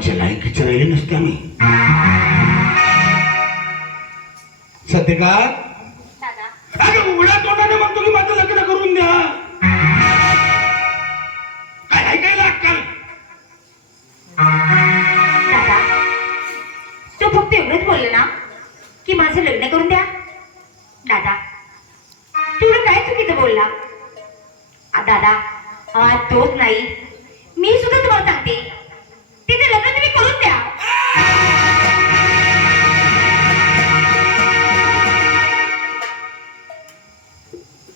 तुमच्या लायकीचे राहिले नसते आम्ही. सध्या का अरे उघड्या तोंडाने म्हणतो की माझं लग्न करून द्या. काय ऐकायला अक्कल? दादा तो फक्त एवढंच बोलला ना की माझं लग्न करून द्या. दादा तुला काय चुकीचं बोलला? दादा हा तोच नाही, मी सुद्धा तुम्हाला सांगते तिथे लग्न तुम्ही करून द्या.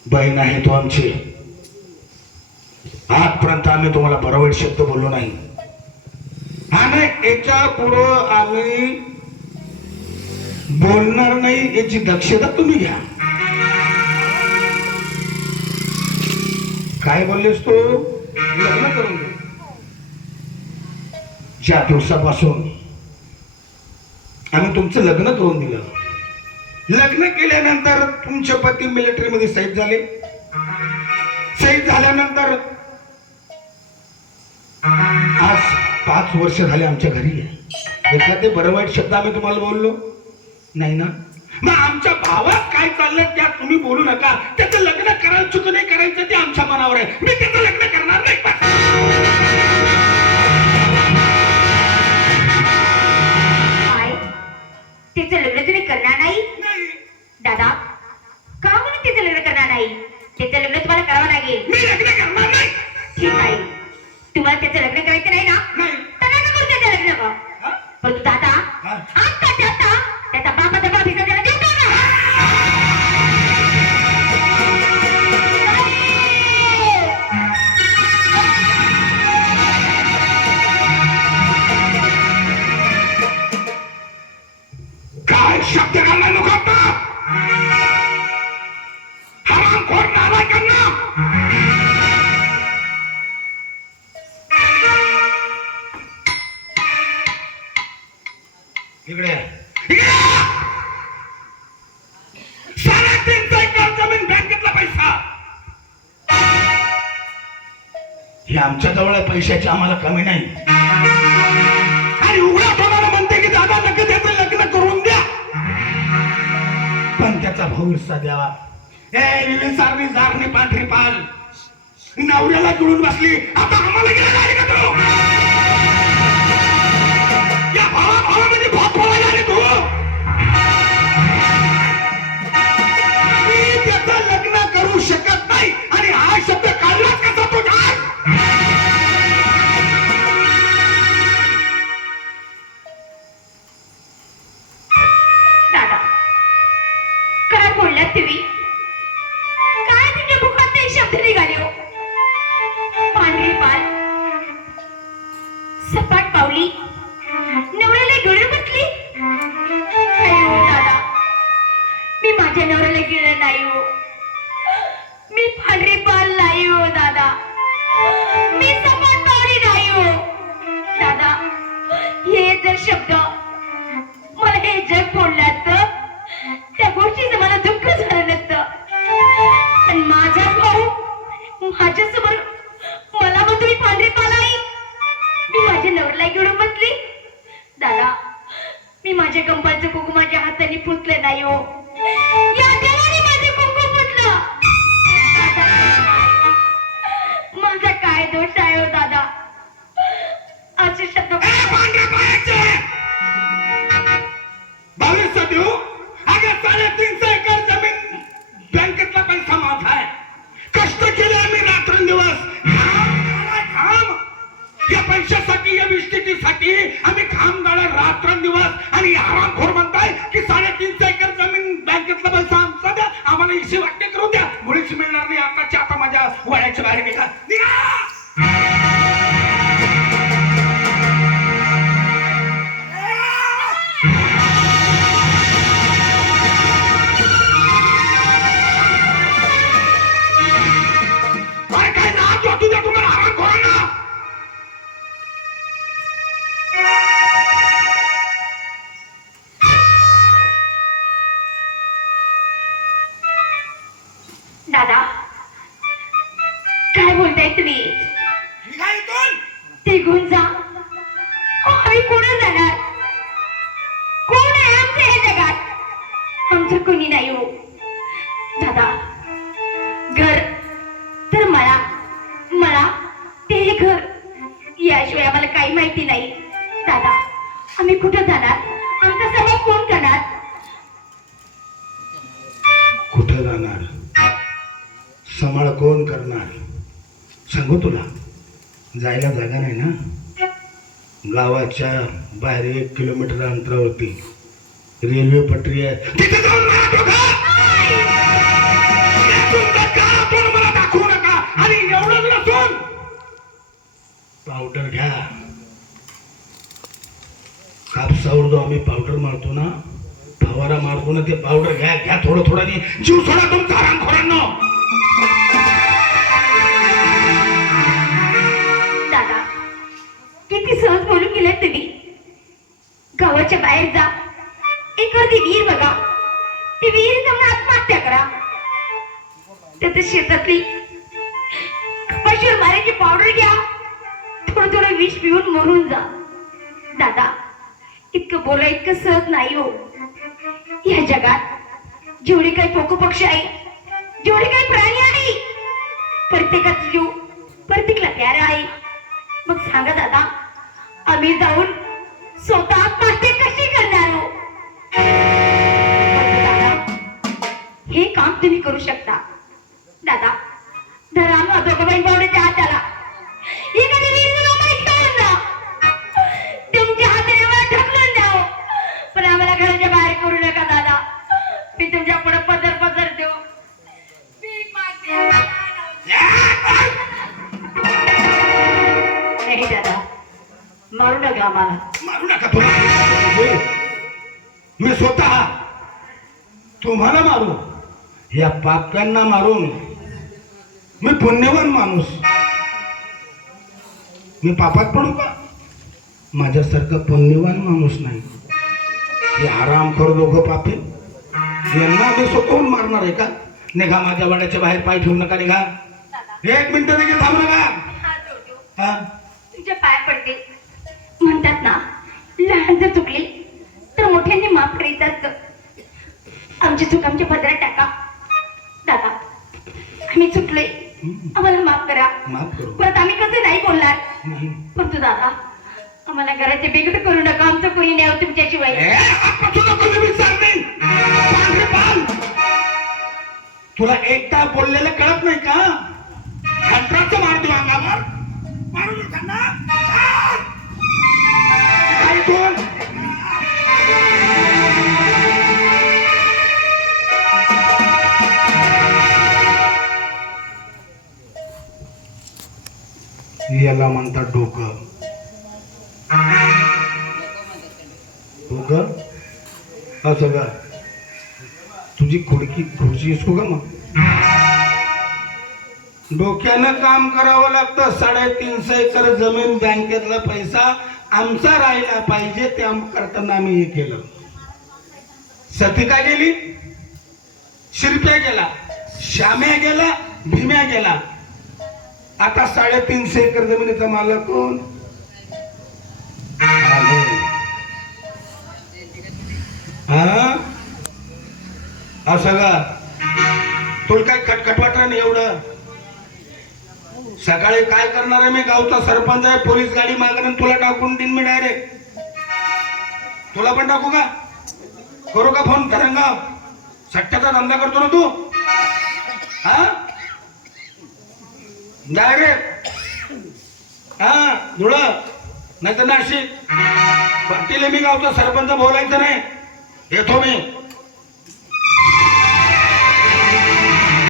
बहीण आहे तो आमची. आजपर्यंत आम्ही तुम्हाला बरोबर शब्द बोललो नाही आणि याच्या पुढं आम्ही बोलणार नाही याची दक्षता तुम्ही घ्या. काय बोललेस तू? लग्न करून दे. ज्या दिवसापासून आम्ही तुमचं लग्न करून दिलं, लग्न केल्यानंतर तुमचे पती मिलिटरीमध्ये शहीद झाले. शहीद झाल्यानंतर आज 5 वर्ष झाले आमच्या घरी. एखादे बरं वाईट शब्द आम्ही तुम्हाला बोललो नाही ना? मग आमच्या भावात काय चाललंय त्या तुम्ही बोलू नका. त्याचं लग्न करायचं की नाही करायचं ते आमच्या मनावर आहे. मी त्याचं लग्न करणार नाही. तिचं लग्न तुम्ही करणार नाही? दादा का म्हणून तिचं लग्न करणार नाही? तिचं लग्न तुम्हाला करावं लागेल. मी लग्न करणार नाही. ठीक आहे, तुम्हाला त्याचं लग्न करायचं नाही ना? तर नका करू त्याचं लग्न. परंतु दादा आता त्याचा बापाचा बाप हिस्सा त्याला देऊ नका. काय शब्द घालणार नको आता. हरामखोर नालायकांना. इकडे 3.5 एकर जमीन बँकेतला पैसा हे आमच्या जवळ आहे. पैशाची आम्हाला कमी नाही. आणि उघडा तोंडाने म्हणते की दादा नका त्याचं लग्न करून द्या, पण त्याचा भाऊ हिस्सा द्यावा. सारणी जारणी पांढरी पाल नवऱ्याला जुळून बसली. आता आम्हाला गेला नाही का तू? या भावामध्ये भात फोडायला आली तू. मी त्याचं लग्न करू शकत नाही आणि हा शब्द काढलाच कसा तो काय? दादा काय बोललात तुम्ही? काय तुमच्या मुखात ते शब्द निघाले हो? पांढरी पाल, सपाट पावली, नवऱ्याला गिळून बसली. अयो दादा मी माझ्या नवऱ्याला गिळलं नाही हो. मी पांढरी पाल नाही हो दादा. मी सपाट पावली नाही हो दादा. हे जर शब्द मला हे जग बोलला तर त्या गोष्टीचं मला दुःख झालं नसतं. पण माझा भाऊ माझ्यासमोर मला म्हणतो मी पांढरी पाल आहे. मी माझ्या नवऱ्याला घेऊन बसली. दादा मी माझ्या कंपाचं कुंकू माझ्या हाताने पुसलं नाही हो. या देवाने माझे कुंकू पुसलं. माझा काय दोष आहे हो दादा? असे शब्द भविष्य देऊ. अगं 3.5 एकर जमीन बँकेतला पैसा माझा आहे. कष्ट केले आम्ही रात्रंदिवस. या पैशासाठी या विस्थितीसाठी आम्ही खांब गाळा रात्रंदिवस. आणि आरामखोर म्हणताय की 3.5 एकर जमीन बँकेतला पैसा आमचा द्या, आम्हाला इशी वाटणे करून द्या. मुळीच मिळणार नाही. आताच्या आता माझ्या वयाच्या बाहेर निघा. काय ना तुझ्या तुम्हाला आरामखोरांना. दादा काय बोलताय तुम्ही? निघा इथून. निघून जा. आई कुठे जाणार? कोण आहे आमच्या या जगात? आमचं कोणी नाही हो दादा. घर तर मला मला ते घर याशिवाय आम्हाला काही माहिती नाही दादा. आम्ही कुठं जाणार? आमचा सगळं कोण करणार? कुठं जाणार? सांभाळ कोण करणार? सांगू तुला, जायला जागा नाही ना. गावाच्या बाहेर 1 किलोमीटर अंतरावरती रेल्वे पटरी आहे, तिथे जाऊन मारा दोघं. तुमचं काळापण मला दाखवू नका. आणि एवढंच नसून पावडर घ्या. कापसावर जो आम्ही पावडर मारतो ना, फवारा मारतो ना, ते पावडर घ्या घ्या. थोडं थोडं जीव सोडा तुमचा हरामखोरांनो. दादा किती सहज बोलून गेले तुम्ही. गावाच्या बाहेर जा, एखादी विहीर बघा, ती विहीर जाऊन आत्महत्या करा. त्यात शेतातली कपाशीवर मारायची पावडर घ्या, थोडं थोडं विष पिऊन मरून जा. दादा इतकं बोला इतकं सहज नाही हो. या जगात जेवढे काही पशु आहे, जेवढे काही प्राणी आहे, प्रत्येकाचा जीव प्रत्येकाला प्यारा आहे. मग सांगा दादा, आम्ही जाऊन स्वतः आत्महत्या कशी करणार हो? पण दादा हे काम तुम्ही करू शकता. दादा धरा आम्हा दोघं बहीण भावनेच्या हाताला एखाद्या विहिरीला माहीत काढून जा. तुमच्या हाताने मला ढकलून द्या हो. पण आम्हाला घराच्या बाहेर करू नका दादा. मी तुमच्या पुढे पदर पदर देऊ. नाही दादा, मारू नका आम्हाला. मारू नका तुला. मी स्वतः तुम्हाला मारू, या पाप्यांना मारून मी पुण्यवान माणूस. मी पापात पडू का? माझ्यासारखा पुण्यवान माणूस नाही. हे आरामखोर दोघं पापी, यांना मी स्वतःहून मारणार आहे का? निघा माझ्या वाड्याच्या बाहेर, पाय ठेवू नका. निघा. 1 मिनिट देखील थांबू नका. हा तुझ्या पाय पडते. म्हणतात ना, लहान जर चुकली तर मोठ्यांनी माफ करीत असतं. आमची चूक आमच्या पदरात टाका. दादा आम्ही चुकलोय, आम्हाला माफ करा. माफ करू. परत आम्ही कसं नाही बोलणार. नाही. परंतु दादा आम्हाला घराचे बिघड करू नका. आमचं कोणी नाही तुमच्याशिवाय. तुला एकटा बोललेलं कळत नाही का? कंत्राटचं मारतो अंगावर. मारू नका ना. काय कोण? याला म्हणतात डोकं. डोकं असं का? तुझी खुर्ची इसको का? मग डोक्यानं काम करावं लागतं. 350 एकर जमीन, बँकेतला पैसा आमचा राहिला पाहिजे, ते करताना आम्ही हे केलं. सतिका गेली, शिरप्या गेला, श्याम्या गेला, भीम्या गेला. आता 350 एकर जमिनीचा मालक कोण? हा असं का? तुला काय खटखट वाटलं नाही एवढं? सकाळी काय करणार आहे? मी गावचा सरपंच आहे, पोलीस गाडी मागणार, तुला टाकून देईन मी डायरेक्ट. तुला पण टाकू का? करू का फोन? धरणगाव सट्ट्याचा धंदा करतो ना तू? हा डायरेक्ट. हा धुळ नाही तर नाशिक. बघतील मी गावचा सरपंच, बोलायचं नाही. येतो मी.